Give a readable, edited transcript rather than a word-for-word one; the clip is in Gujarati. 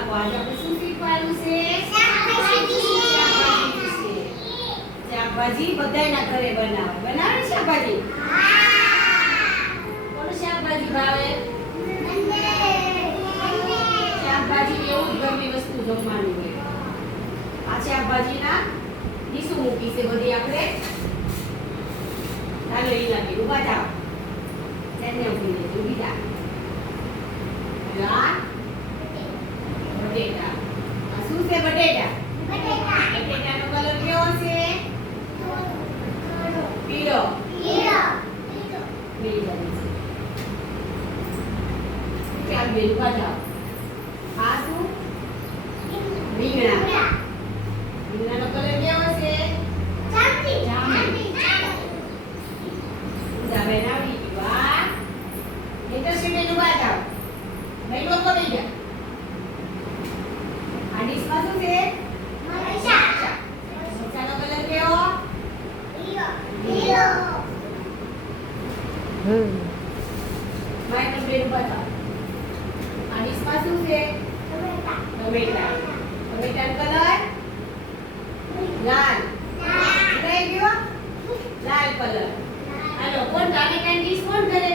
બાળકો આજે આપણે શું શીખવાનું છે? શાકભાજી બધાયના ઘરે બનાવે શાકભાજી? કોણ શાકભાજી ભાવે? શાકભાજી એવું જ ગમે વસ્તુ જમવાની હોય. આ શાકભાજીના ડીશું મૂકી છે બધી આપણે. ચાલો ઈ લાગી ઊભા થાવ. તેને ઊભી થા. બટેટા. આ શું છે બટેટા? બટેટાનો કલર કેવો છે? પીળો. ચાલ બેન ઊભા થાવ. આ શું? રીંગણા. રીંગણાનો કલર કેવો છે? જાંબલી. બેન આવડી ગયું. વાહ. નેતરશ્રી બેન ઊભા થાવ. બેન લોકો બેન જા. આ ડીશમાં શું છે? મરચાનો કલર કેવો? લીલો. માઈનર બેન ઊભા થાવ. આ ડીશમાં શું છે? ટમેટા. ટમેટાનો કલર લાલ. થઈ ગયો? લાલ કલર. હાલો કોણ ટામેટાની ડીશ કોણ કરે?